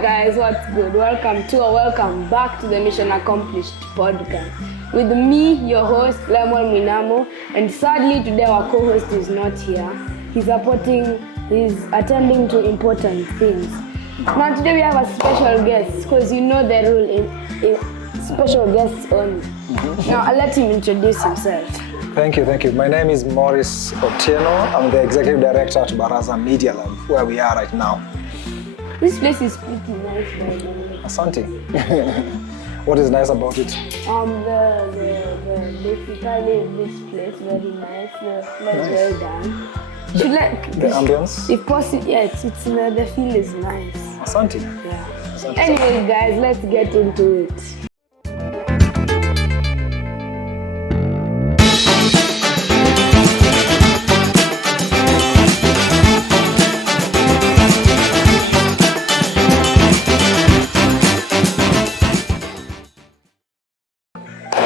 guys, what's good? Welcome back to the Mission Accomplished podcast. With me, your host, Lemuel, and sadly today our co-host is not here. He's attending to important things. Now today we have a special guest, because you know the rule in special guests only. Now I'll let him introduce himself. Thank you. My name is Maurice Otieno. I'm the Executive Director at Baraza Media Lab, where we are right now. This place is pretty nice, by the way. Asante. What is nice about it? Basically this place very nice. The floor is well done. Should like the ambience? If possible, yes. The feel is nice. Asante. Yeah. Asante. Anyway, guys, let's get into it.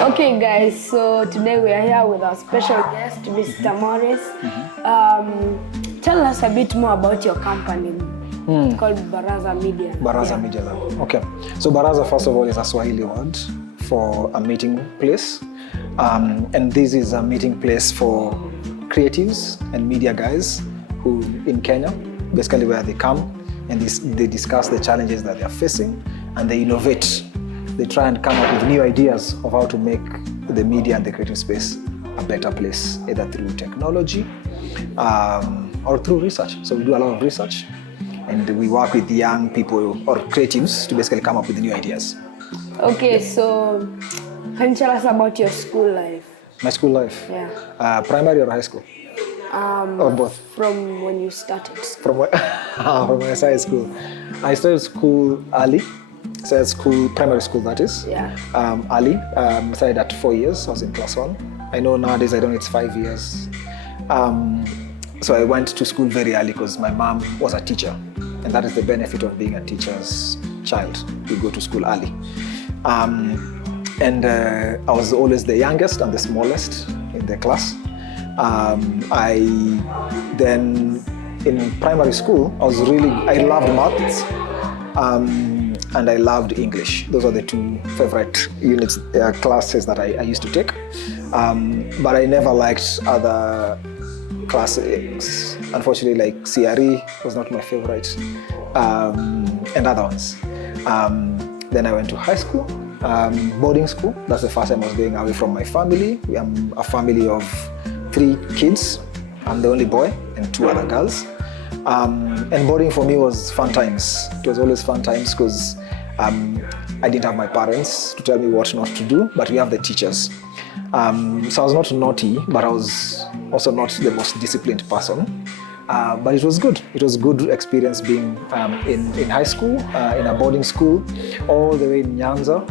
Okay guys, so today we are here with our special guest, Mr. Morris. Tell us a bit more about your company. It's called Baraza Media. Baraza Media Lab. Okay. So Baraza, first of all, is a Swahili word for a meeting place. And this is a meeting place for creatives and media guys who in Kenya, basically where they come and they discuss the challenges that they are facing and they innovate. They try and come up with new ideas of how to make the media and the creative space a better place, either through technology or through research. So we do a lot of research and we work with young people or creatives to basically come up with new ideas. Okay, so can you tell us about your school life? My school life? Yeah. Primary or high school? Or both? From when you started From school. when I started school. I started school early. Primary school that is. Yeah. Early. Started at 4 years. I was in class 1. I know nowadays it's 5 years. So I went to school very early because my mom was a teacher, and that is the benefit of being a teacher's child. You go to school early. And I was always the youngest and the smallest in the class. In primary school, I loved maths. And I loved English. Those are the two favorite classes that I used to take. But I never liked other classes. Unfortunately, like CRE was not my favorite, and other ones. Then I went to high school, boarding school. That's the first time I was going away from my family. I'm a family of 3 kids. I'm the only boy and 2 other girls. And boarding for me was fun times. It was always fun times because I didn't have my parents to tell me what not to do, but we have the teachers. So I was not naughty, but I was also not the most disciplined person. But it was good. It was a good experience being in high school, in a boarding school, all the way in Nyanza.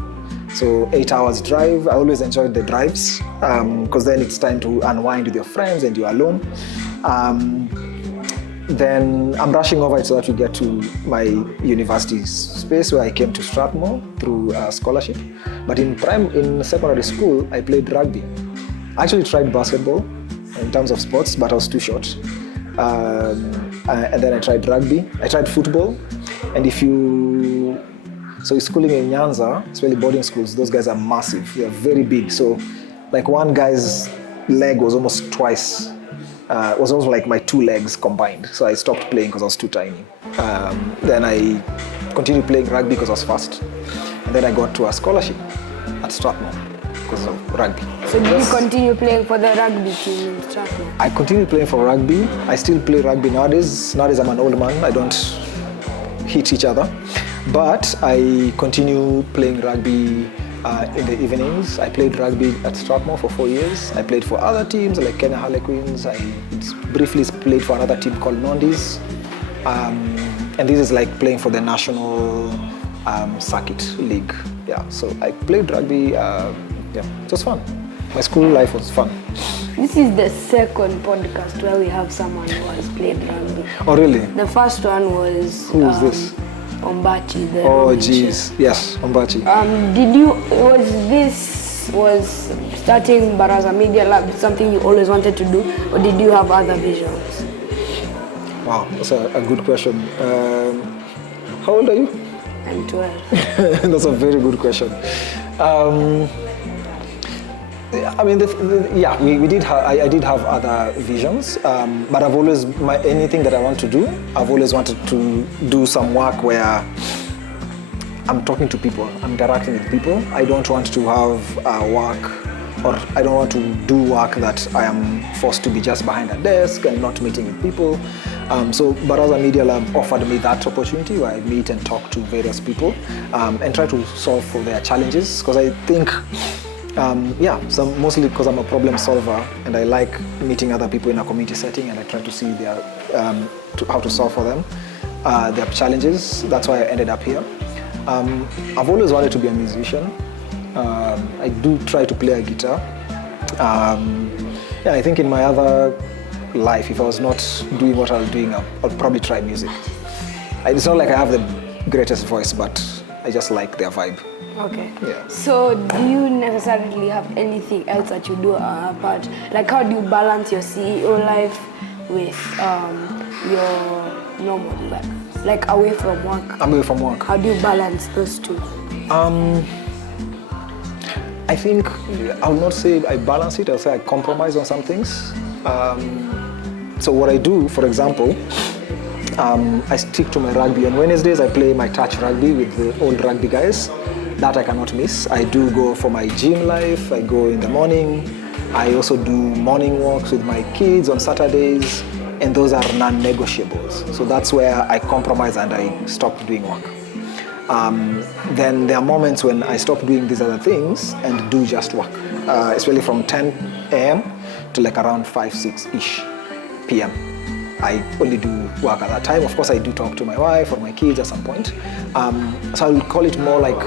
So 8 hours drive. I always enjoyed the drives because then it's time to unwind with your friends and you're alone. Then I'm rushing over it so that we get to my university space where I came to Strathmore through a scholarship. But in secondary school, I played rugby. I actually tried basketball in terms of sports, but I was too short. And then I tried rugby. I tried football. And so schooling in Nyanza, especially boarding schools, those guys are massive. They're very big. So like one guy's leg was almost twice. Was also like my 2 legs combined. So I stopped playing because I was too tiny. Then I continued playing rugby because I was fast. And then I got to a scholarship at Strathmore because of rugby. So did you continue playing for the rugby team in Strathmore? I continued playing for rugby. I still play rugby nowadays. Nowadays I'm an old man. I don't hit each other. But I continue playing rugby in the evenings. I played rugby at Strathmore for 4 years. I played for other teams like Kenya Harlequins. I briefly played for another team called Nondis. And this is like playing for the national circuit league. Yeah, so I played rugby. It was fun. My school life was fun. This is the second podcast where we have someone who has played rugby. Oh, really? The first one was... Who was this? Ombachi. Oh, jeez. Yes, Ombachi. Was starting Baraza Media Lab something you always wanted to do, or did you have other visions? Wow, that's a good question. How old are you? I'm 12. That's a very good question. I mean, we did. I did have other visions, but I've always anything that I want to do. I've always wanted to do some work where I'm talking to people, I'm interacting with people. I don't want to have work, or I don't want to do work that I am forced to be just behind a desk and not meeting with people. So Baraza Media Lab offered me that opportunity where I meet and talk to various people and try to solve for their challenges. Because I think, so mostly because I'm a problem solver and I like meeting other people in a community setting, and I try to see their how to solve for them their challenges. That's why I ended up here. I've always wanted to be a musician. I do try to play a guitar. I think in my other life, if I was not doing what I was doing, I'll probably try music. It's not like I have the greatest voice, but I just like their vibe. Okay. Yeah. So do you necessarily have anything else that you do apart? Like, how do you balance your CEO life with your normal life? Like away from work? Away from work. How do you balance those two? I think I would not say I balance it. I'll say I compromise on some things. So what I do, for example, I stick to my rugby. On Wednesdays, I play my touch rugby with the old rugby guys. That I cannot miss. I do go for my gym life. I go in the morning. I also do morning walks with my kids on Saturdays, and those are non-negotiables. So that's where I compromise and I stop doing work. Then there are moments when I stop doing these other things and do just work, especially from 10 a.m. to like around 5-6-ish p.m. I only do work at that time. Of course, I do talk to my wife or my kids at some point. So I would call it more like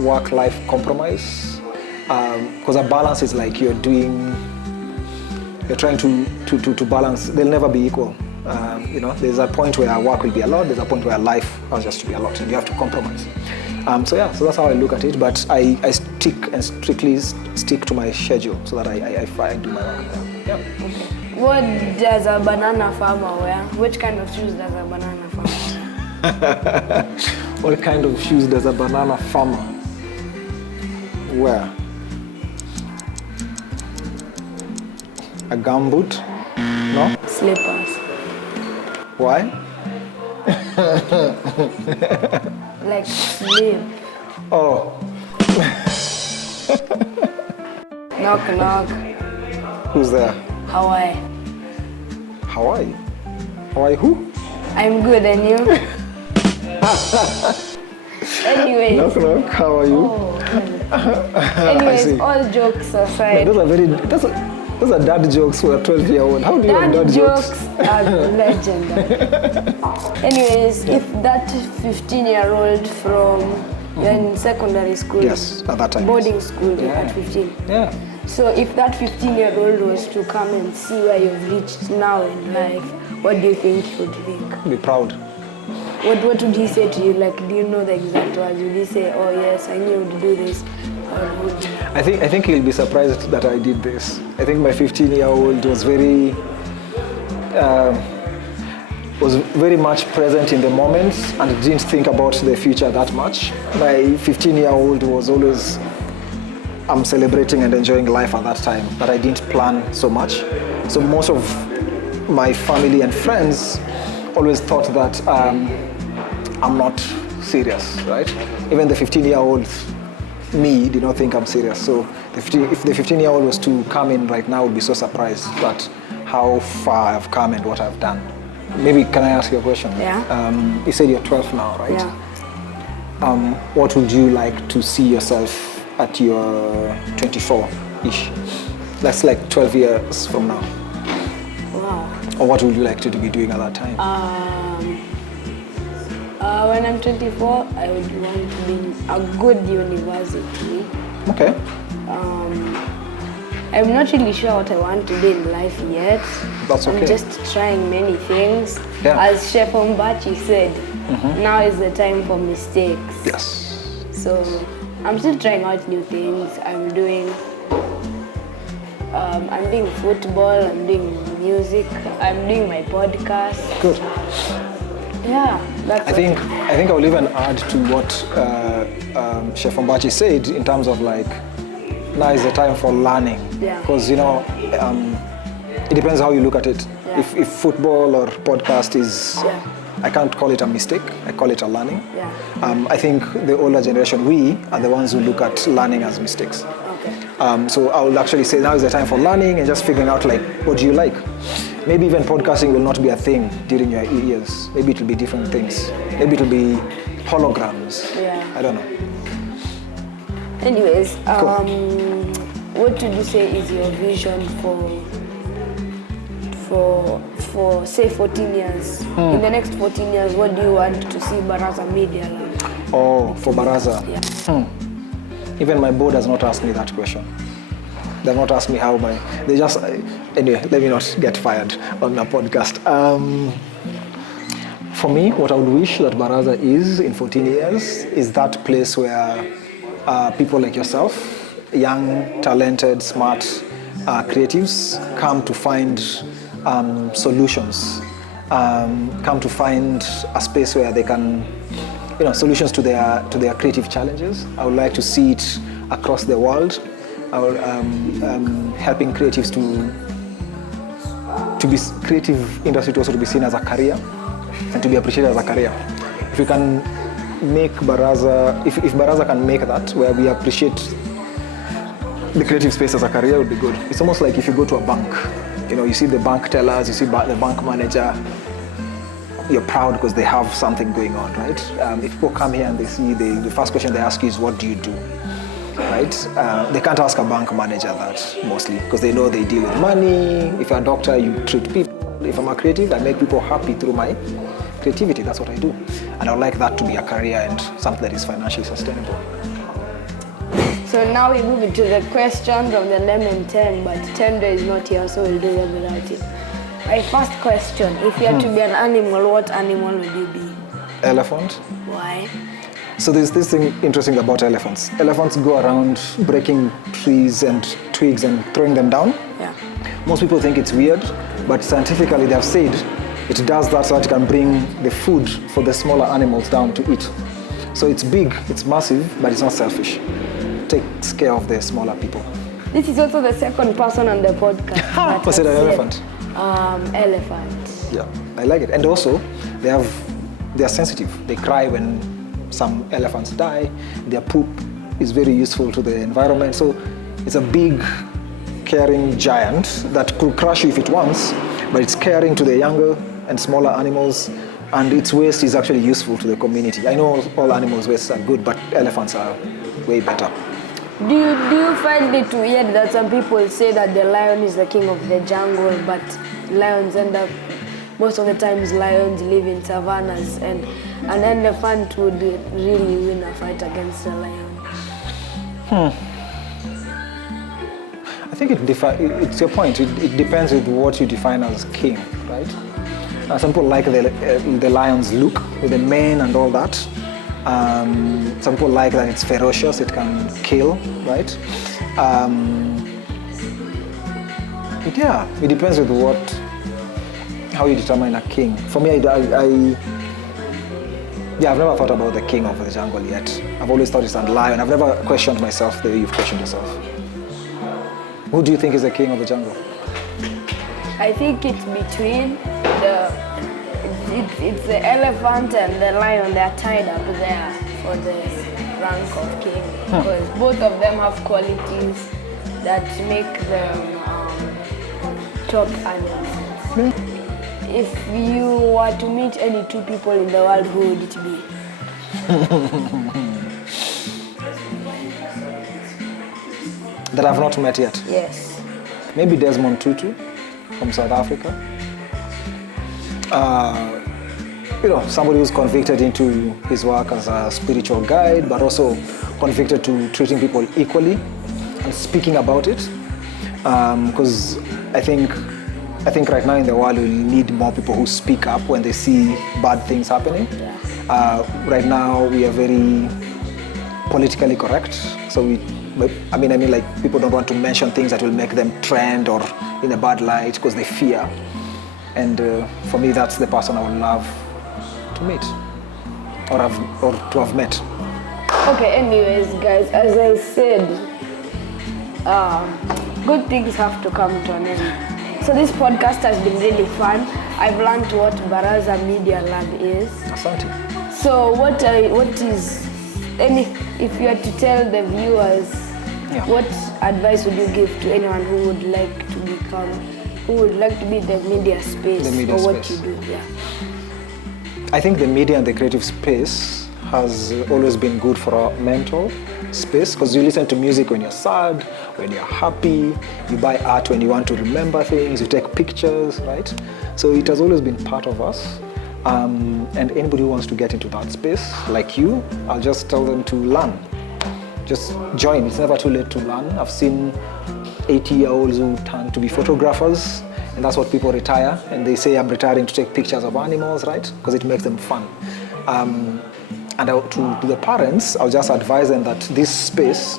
work-life compromise, because a balance is like you're trying to balance. They'll never be equal. There's a point where work will be a lot. There's a point where life has just to be a lot, and you have to compromise. So that's how I look at it. But I strictly stick to my schedule so that I do my work. Yeah. Okay. What does a banana farmer wear? Which kind of shoes does a banana farmer wear? What kind of shoes does a banana farmer wear? A gumboot? No? Slippers. Why? Like slip. Oh. Knock, knock. Who's there? Hawaii. Hawaii? Hawaii who? I'm good, and you? Anyways. Knock, knock. How are you? Oh, anyways, all jokes aside. Yeah, those are dad jokes for a 12-year-old. How do you have dad jokes? Are legendary. Anyways, if that 15-year-old from you're in secondary school, yes, at that time, boarding school, at 15. Yeah. So if that 15-year-old was to come and see where you've reached now in life, what do you think he would think? Be proud. What would he say to you? Like, do you know the exact words? Would he say, "Oh yes, I knew you would do this"? Or would you... I think he'll be surprised that I did this. I think my 15-year-old was very much present in the moments and didn't think about the future that much. My 15-year-old was always celebrating and enjoying life at that time, but I didn't plan so much. So most of my family and friends always thought that I'm not serious, right? Even the 15-year-old me did not think I'm serious. So if the 15-year-old was to come in right now, I would be so surprised at how far I've come and what I've done. Maybe can I ask you a question? Yeah. You said you're 12 now, right? Yeah. What would you like to see yourself at your 24-ish? That's like 12 years from now. Wow. Or what would you like to be doing at that time? When I'm 24, I would want to be in a good university. Okay. I'm not really sure what I want to do in life yet. That's okay. I'm just trying many things. Yeah. As Chef Ombachi said, now is the time for mistakes. Yes. So I'm still trying out new things. I'm doing football, I'm doing music, I'm doing my podcast. Good. Yeah, that's I think I will even add to what Chef Ombachi said in terms of like, now is the time for learning. Yeah. Because, you know, it depends how you look at it. Yeah. If football or podcast is, Yeah. I can't call it a mistake, I call it a learning. Yeah. I think the older generation, we are the ones who look at learning as mistakes. Okay. So I will actually say now is the time for learning and just figuring out like, what do you like? Maybe even podcasting will not be a thing during your years. Maybe it will be different things. Maybe it will be holograms. Yeah. I don't know. Anyways, Cool. what would you say is your vision for say 14 years? In the next 14 years, what do you want to see Baraza Media like? Oh, for Baraza. Yeah. Even my board has not asked me that question. They've not asked me how they just, anyway, let me not get fired on the podcast. For me, what I would wish that Baraza is in 14 years is that place where people like yourself, young, talented, smart creatives come to find solutions, come to find a space where they can, you know, solutions to their creative challenges. I would like to see it across the world. Helping creatives to be creative industry to also to be seen as a career and to be appreciated as a career. If we can make Baraza, if Baraza can make that where we appreciate the creative space as a career, would be good. It's almost like if you go to a bank, you know, you see the bank tellers, you see the bank manager, you're proud because they have something going on, right? If people come here and they see the first question they ask you is, what do you do? Right? They can't ask a bank manager that mostly because they know they deal with money. If you're a doctor, you treat people. If I'm a creative, I make people happy through my creativity. That's what I do. And I would like that to be a career and something that is financially sustainable. So now we move into the questions of the Lemon 10, but Tendo is not here, so we'll do them without him. My first question, if you had to be an animal, what animal would you be? Elephant. Why? So there's this thing interesting about elephants. Elephants go around breaking trees and twigs and throwing them down. Yeah. Most people think it's weird, but scientifically they have said it does that so that it can bring the food for the smaller animals down to eat. So it's big, it's massive, but it's not selfish. It takes care of the smaller people. This is also the second person on the podcast. that Was it an has said, elephant? Elephant. Yeah, I like it. And also, they are sensitive. They cry when some elephants die. Their poop is very useful to the environment. So it's a big, caring giant that could crush you if it wants, but it's caring to the younger and smaller animals, and its waste is actually useful to the community. I know all animals' wastes are good, but elephants are way better. Do you find it weird that some people say that the lion is the king of the jungle, but lions end up, most of the times lions live in savannas, and an elephant would really win a fight against a lion? I think it's your point. It depends with what you define as king, right? Some people like the lion's look with the mane and all that. Some people like that it's ferocious, it can kill, right? But yeah, it depends with how you determine a king. For me, I've never thought about the king of the jungle yet. I've always thought it's a lion. I've never questioned myself the way you've questioned yourself. Who do you think is the king of the jungle? I think it's between it's the elephant and the lion. They're tied up there for the rank of king, because both of them have qualities that make them top animals. If you were to meet any two people in the world, who would it be? That I've not met yet? Yes. Maybe Desmond Tutu from South Africa. Somebody who's convicted into his work as a spiritual guide, but also convicted to treating people equally and speaking about it. Because I think right now in the world we need more people who speak up when they see bad things happening. Yeah. Right now we are very politically correct, so like people don't want to mention things that will make them trend or in a bad light because they fear. And for me, that's the person I would love to meet or to have met. Okay, anyways, guys, as I said, good things have to come to an end. So this podcast has been really fun. I've learned what Baraza Media Lab is. Asante. So what is if you had to tell the viewers, what advice would you give to anyone who would like to be in the media space what you do? Yeah. I think the media and the creative space has always been good for our mental space, because you listen to music when you're sad, when you're happy, you buy art when you want to remember things, you take pictures, right? So it has always been part of us. And anybody who wants to get into that space, like you, I'll just tell them to learn. Just join. It's never too late to learn. I've seen 80-year-olds who turn to be photographers, and that's what people retire, and they say, I'm retiring to take pictures of animals, right? Because it makes them fun. And to the parents, I'll just advise them that this space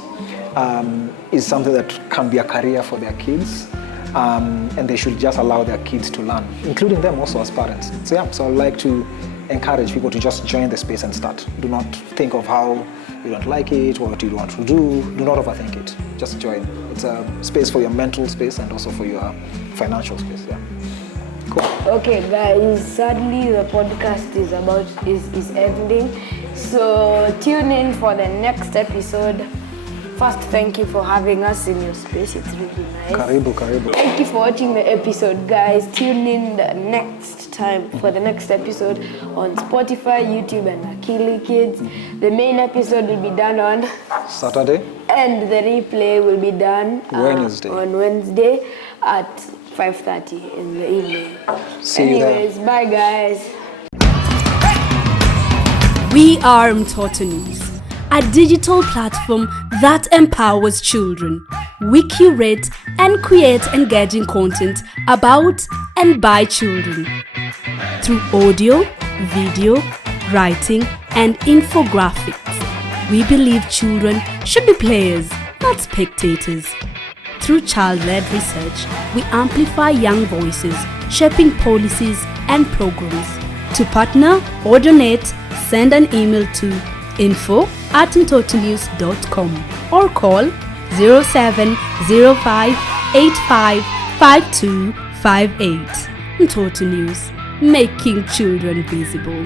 is something that can be a career for their kids, and they should just allow their kids to learn, including them also as parents. So I'd like to encourage people to just join the space and start. Do not think of how you don't like it, what you want to do. Do not overthink it. Just join. It's a space for your mental space and also for your financial space. Yeah. Cool. Okay, guys. Sadly, the podcast is ending. So tune in for the next episode. First, thank you for having us in your space. It's really nice. Karibu. Thank you for watching the episode, guys. Tune in the next time for the next episode on Spotify, YouTube, and Akili Kids. The main episode will be done on Saturday, and the replay will be done on Wednesday at 5:30 in the evening. See you there. Anyways, bye, guys. We are Mtoto News, a digital platform that empowers children. We curate and create engaging content about and by children. Through audio, video, writing, and infographics, we believe children should be players, not spectators. Through child-led research, we amplify young voices, shaping policies and programs. To partner or donate, send an email to info@mtotonews.com or call 0705 855258. Mtoto News, making children visible.